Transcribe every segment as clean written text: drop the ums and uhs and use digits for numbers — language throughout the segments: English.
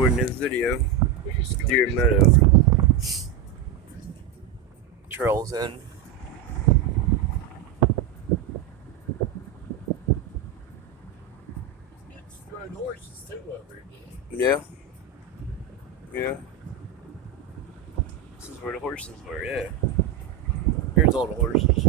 recording this video. Deer Meadow. Trails in. It's throwing horses too over here. Yeah. Yeah. This is where the horses were, yeah. Here's all the horses.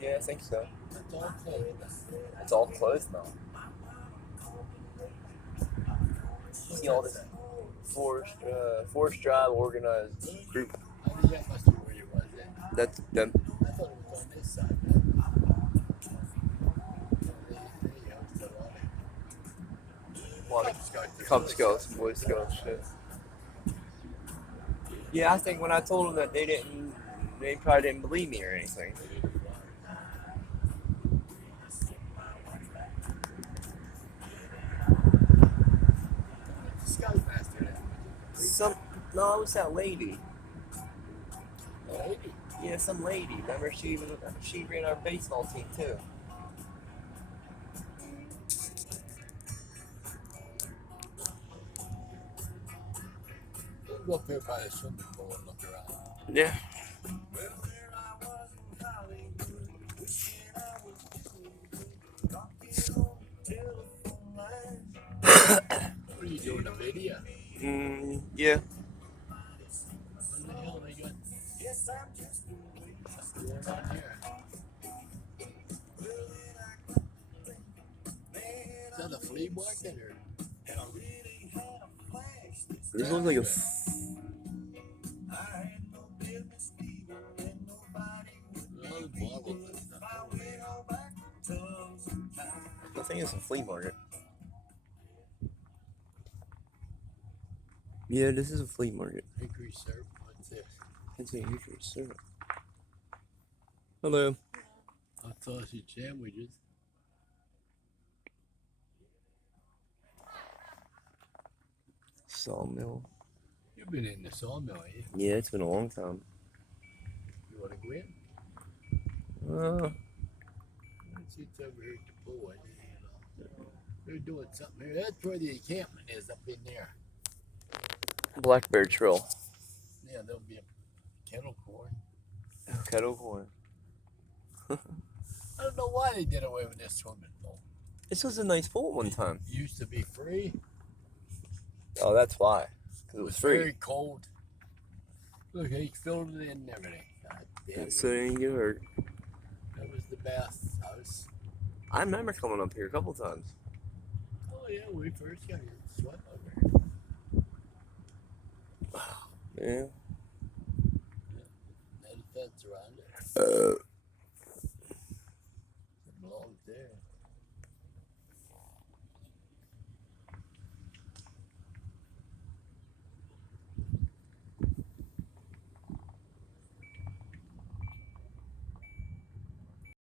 Yeah, I think so. It's all closed now. See all this Forest Drive organized group. That must be where you was at. That's them. I thought it was on this side. A lot of Cub Scouts and Boy Scouts shit. Yeah, I think when I told them that they probably didn't believe me or anything. No, it was that lady. Lady? Yeah, some lady. Remember, she ran our baseball team too. We'll go up there by the swimming pool and look around. Yeah. What are you doing, a video? Yeah. What the hell are they got? What's going on here? Is that a flea market or? This looks like a. I think it's a flea market. Yeah, this is a flea market. Hickory syrup. What's this? It's a hickory syrup. Hello. Hot sausage sandwiches. Sawmill. You've been in the sawmill, ain't you? Yeah, it's been a long time. You want to go in? It's over here at the pool. They're doing something here. That's where the encampment is, up in there. Black Bear Trail. Yeah, there'll be a kettle corn. Kettle corn. I don't know why they did away with this swimming pool. This was a nice pool at one time. It used to be free. Oh, that's why. Because it was free. Very cold. Look, they filled it in and everything. God damn it. So they didn't get hurt. That was the bath house. I remember coming up here a couple times. Oh, yeah, when we first got here. Sweat over Yeah. Had a fence around it. It belongs there.